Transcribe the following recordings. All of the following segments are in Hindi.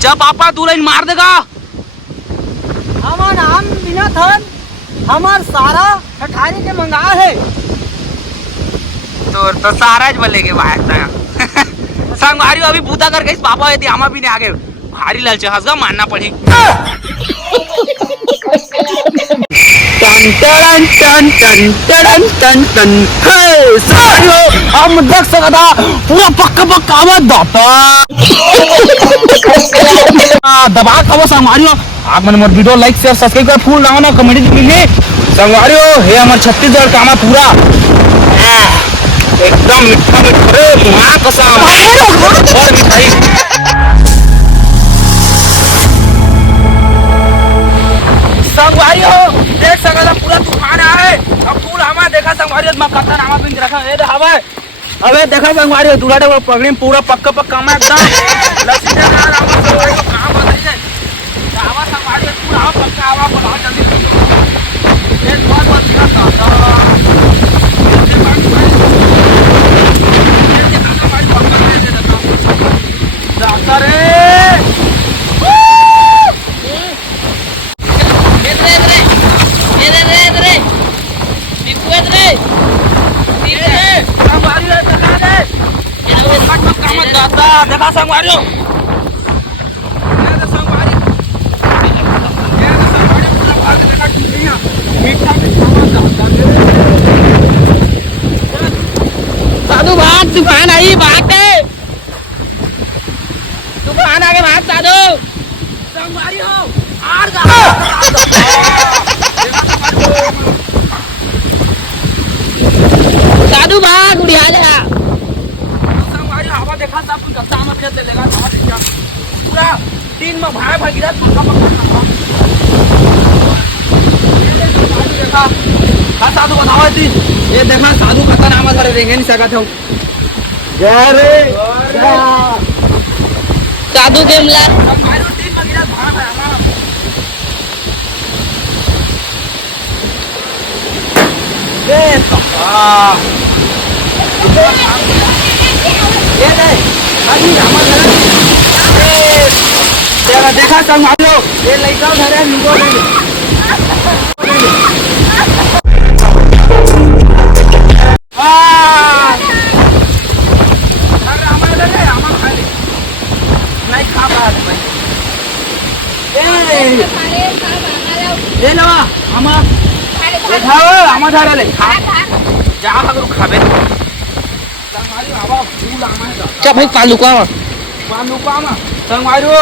जब पापा तू लाइन मार देगा हमार नाम बिना थन हमार सारा ठठारी के मंगा है तो सारा ज बोलेगे भाई संगवारी अभी बूता करके इस पापा यदि हम भी नहीं आगे भारी लालच हंसगा मानना पड़ी। टन टन टन टन टन टन टन हे सारियो हम देख सकता पूरा पक्का पक्का आवाज दबा खबो संगवारियो आप मन मोर वीडियो लाइक शेयर सब्सक्राइब कर फुल लाओ ना कमेंट मिले संगवारियो हे हमर छत्तीसगढ़ कामा पूरा एकदम मीठा मीठा रे मां कसम और मिठाई संगवारियो देख सकता पूरा तूफान आए अब फूल हवा देखा संगवारियो मैं कथा नामा पिंज रखा ए हवा अबे देखा संगवारियो दूल्हा वो पगड़ी पूरा पक्का पक्का मैं एकदम लसीदा का रामा संगवारियो कहां बदल जाए हवा संगवारियो पूरा पक्का हवा बोला जल्दी ये बहुत दिखा था देखा संगवारियो साधु भाग तूफान आई भाग दे तूफान आगे भाग साधु संगवारियो आर साधु भाग उड़िया जा हवा देखा सब कुछ कच्चा मत कर देगा हवा देखा पूरा दिन में भाई भाई गिरा पक्का पक्का देखा का साधु बताओ दिन ये देखा साधु कथा नाम धरे रेंगे नहीं सका था जय रे साधु के मिला भाई दिन में गिरा भाई भाई ये देखा संभालो ये लड़का धरे निको नहीं खा पा ले लो हम धरे ले खा जा अगर खाबे क्या भाई पालुका में संगवारियो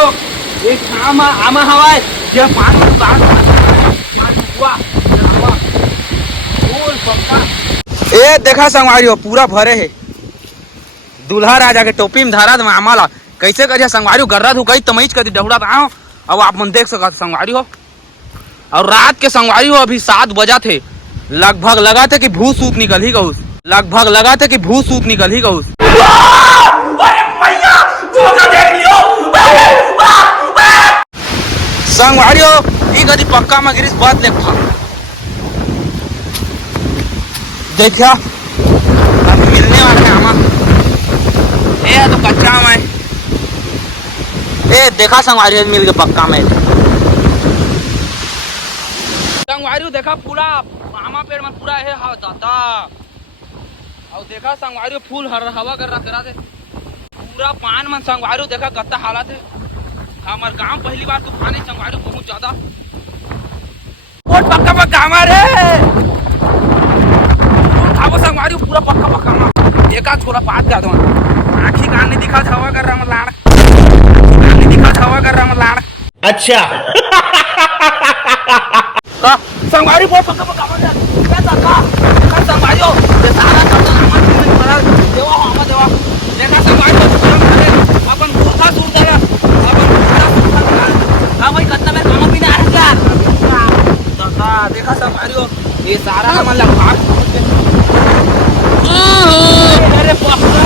एक आमा हवाय जे पानी बात पालुका फूल पक्का ए देखा संगवारियो पूरा भरे है दूल्हा राजा के टोपी में धरा दे आमाला कैसे करिया संगवारियो गर्रा धु गई तमईज कर डहुड़ा आओ अब आप मन देख सकत संगवारियो और रात के संगवारियो अभी 7 बजा थे लगभग लगा थे कि भू सूत निकल ही गउस लगभग लगा था कि भू सूत निकल ही गउस संगवारियो ई गदी पक्का में गिरिस बात लेखा देखा अभी मिलने वाला है आमा ए तो कच्चा में ए देखा संगवारियो मिल के पक्का में संगवारियो देखा पूरा आमा पेड़ में पूरा है हा दाता और देखा संगवारियो फूल हवा कर रहा थे पूरा पान मन संगवारियो देखा कत्ता हालत है हमार गांव पहली बार तूफान है संगवारियो बहुत ज्यादा बहुत पक्का पक्का हमारे अब संगवारियो पूरा पक्का पक्का एक आध थोड़ा बात कर दो आँखी कान नहीं दिखा हवा कर रहा लाड़ नहीं दिखा हवा कर रहा लाड़ अच्छा संगवारियो बहुत पक्का पक्का क्या था संगवारियो ये सारा देवा हवा देवा देखा संगवारियो अपन पूरा सूर दला अपन पूरा सूर हां भाई कत्ता में काम भी नहीं आ रहा दादा देखा संगवारियो ये सारा हमारा लगभग अरे पक्का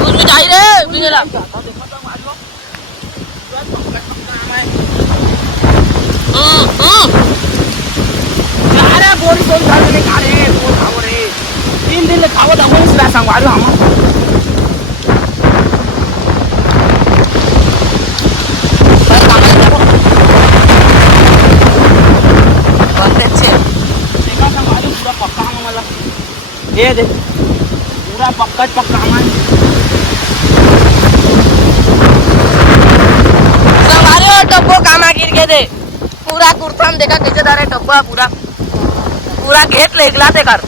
कुछ भी चाहिए रे बिगड़ा देखा संगवारियो अरे बोरी बोरी खा ले बोल खाओ रे 3 दिन ले खाओ दमो से संगवारियो हम ये देख पूरा पक्का पक्का मन संगवारी हो टप्पो कामा गिर गए थे पूरा कुर्ता में देखा कैसे धारे टप्पा पूरा पूरा घेत ले हिलाते कर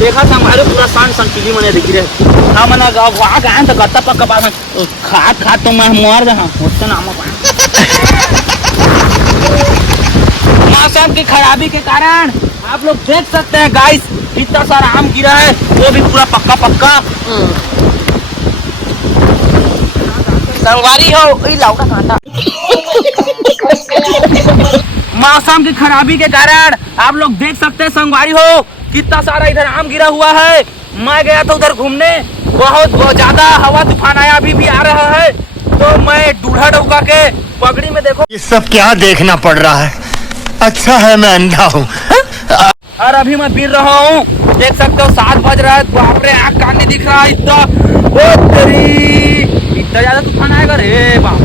देखा संगवारी पूरा सान संकीली मने दिख रहे हाँ मना वहाँ गए तो गत्ता पक्का पास खात खात तो मैं मर रहा होते ना मौसम की खराबी के कारण आप लोग देख सकते हैं गाइस कितना सारा आम गिरा है वो भी पूरा पक्का पक्का संगवारी हो ई लौका काटा मौसम की खराबी के कारण आप लोग देख सकते हैं संगवारी हो कितना सारा इधर आम गिरा हुआ है। मैं गया था उधर घूमने बहुत ज्यादा हवा तूफान आया अभी भी आ रहा है तो मैं दूल्हा डौका के पगड़ी में देखो ये सब क्या देखना पड़ रहा है। अच्छा है मैं अंधा हूँ। और अभी मैं गिर रहा हूँ देख सकते हो 7 बज रहा है बाप रे आँख कान नहीं दिख रहा इतना ओ तेरी इतना ज्यादा तूफान आएगा रे बाबा।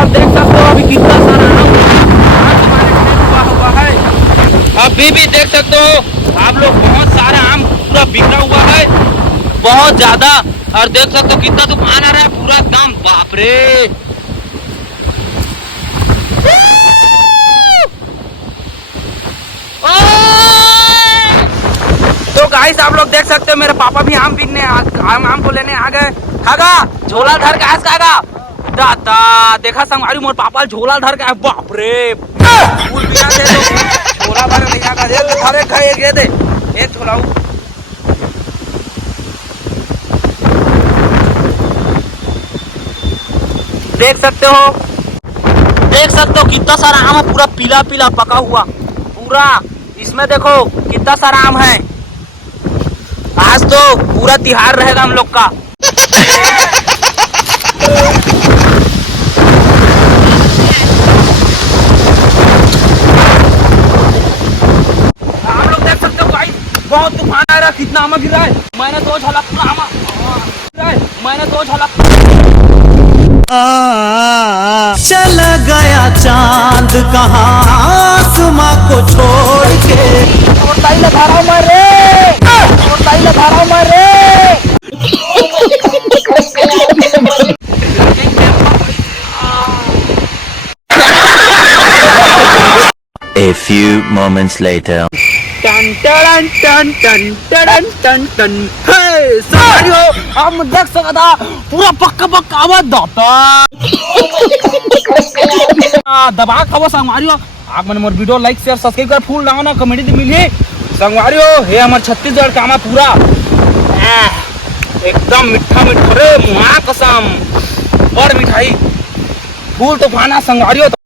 आप देख सकते हो अभी कितना सारा हुआ है अभी भी देख सकते हो आप लोग बहुत सारा आम पूरा बिखरा हुआ है बहुत ज्यादा और देख सकते हो कितना तूफान आ रहा है पूरा एकदम बाप रे। तो गाइस आप लोग देख सकते हो मेरे पापा भी आम बिकने आम को लेने आ गए खागा झोला धर के आएगा दादा देखा संगवारी मोर पापा झोला धर के बाप रे फूल बिना दे तो झोला भर नहीं आगा दे धरे खाए के दे ए झोला देख सकते हो कितना सारा आम है पूरा पीला पीला पका हुआ पूरा इसमें देखो कितना सारा आम है आज तो पूरा तिहार रहेगा हम लोग का। आप लोग देख सकते हो भाई बहुत तूफान आ रहा है कितना आम गिर रहा है मैंने 2 झलक पूरा आम मैंने 2 झलक चला गया चांद कहाँ आसमां को छोड़ के A few moments later. टन टन टन टन टन टन टन हे सारियो हम देख सकता पूरा पक्का पक्का आवाज दाता दबा खबो संगवारियो आप मन मोर वीडियो लाइक शेयर सब्सक्राइब कर फूल लाओ ना कमेंट दी मिली संगवारियो हे हमर छत्तीसगढ़ का आमा पूरा एकदम मीठा मीठा रे मुआ कसम और मिठाई फूल तो खाना संगवारियो